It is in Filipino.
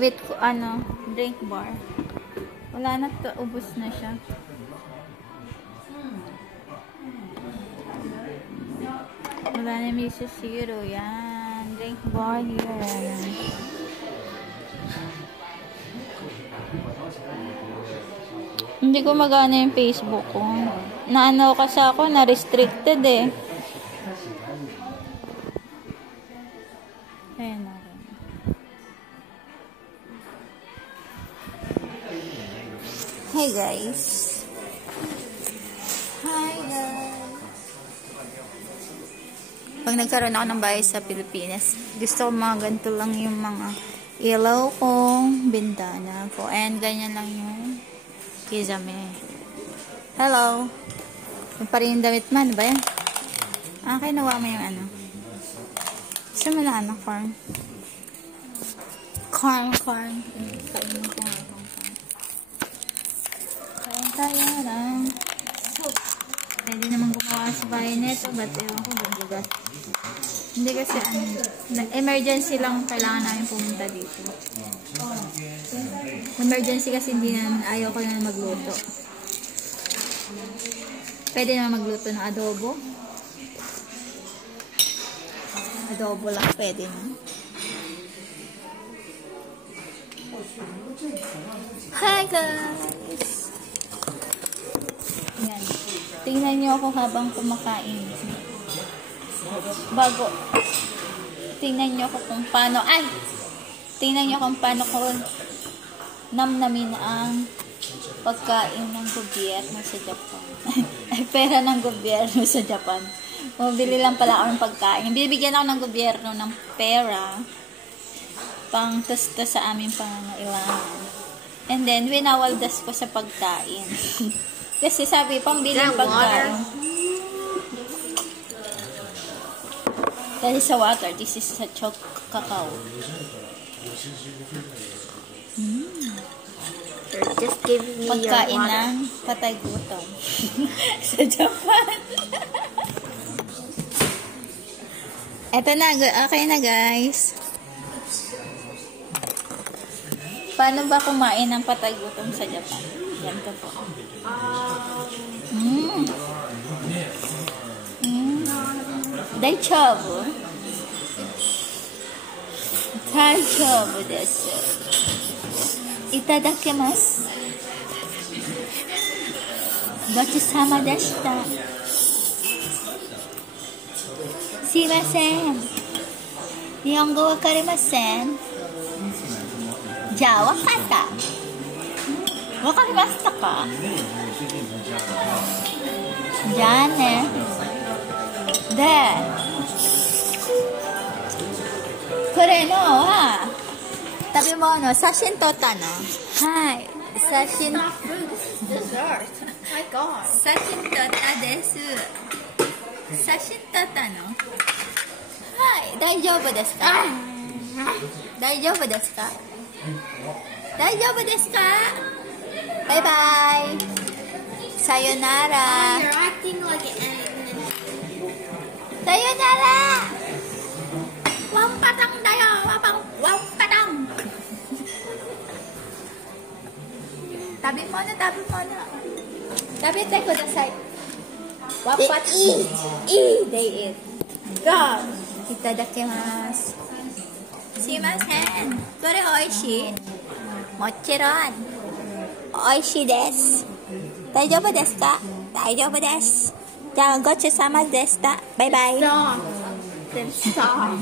with, ano, drink bar. Wala na to, ubos na siya. Wala na Mr. Zero. Yan. Drink bar here. Hindi ko magana yung Facebook ko. Naano kasi ako, na-restricted eh. Ayan na. Hi guys. Hi guys. Pag nagkaroon ako ng bahay sa Pilipinas, gusto ko mga ganito lang yung mga ilaw ko, bintana ko, and ganyan lang yung kizame. Hello. Yung pa rin yung damit man, ba yan? Okay, nawa mo yung ano. Gusto mo na ano, corn? Corn. Kainin ko nga itong corn. Kain tayo lang. Pwede naman gumawa sa bahay nito, but ewan ko, bubugas. Hindi kasi emergency lang kailangan namin pumunta dito. Emergency kasi hindi naman, ayaw ko na magluto. Pwede naman magluto ng adobo. Adobo lang pwede na. Hi guys! Yan. Tingnan niyo ako habang kumakain. Tingnan niyo ako kung paano, tingnan niyo kung paano ko namnamin ang pagkain ng gobyerno sa Japan. Ay, pera ng gobyerno sa Japan. Mabili lang pala ako ng pagkain. Bibigyan ako ng gobyerno ng pera pang tusto sa aming pangangailangan. And then, winawaldas ko sa pagkain. Kasi sabi, pambili ng pagkain. Dahil sa water, this is sa cacao. Just give me pagkain your water. ng patay gutom. Sa Japan. Eto na, okay na guys. Paano ba kumain ng patay gutom sa Japan? Ganito po. Daichabu. Daichabu desu. Itadakimasu. Gochusama deshita. Sumimasen. Nihongo wakarimasen. Ja, wakata. Wakarimashita ka? Ja ne. De, これのは食べ物、写真撮ったの？はい。写真。Dessert. My God. 写真撮ったです。写真撮ったの？はい。大丈夫ですか？大丈夫ですか？大丈夫ですか？バイバイ。さよなら。 You're acting like an... Sayonara! Wampatang tayo! Wampatang! Tabi mo na. Tabi tayo kudasai. Wampatang. They eat. Go! Itadakimasu. Sumimasen. Kore oishii. Mochiron. Oishii desu. Daijoubu desu ka? Daijoubu desu. じゃあ、ごちそうさまでした。バイバイ。Stop. Then stop.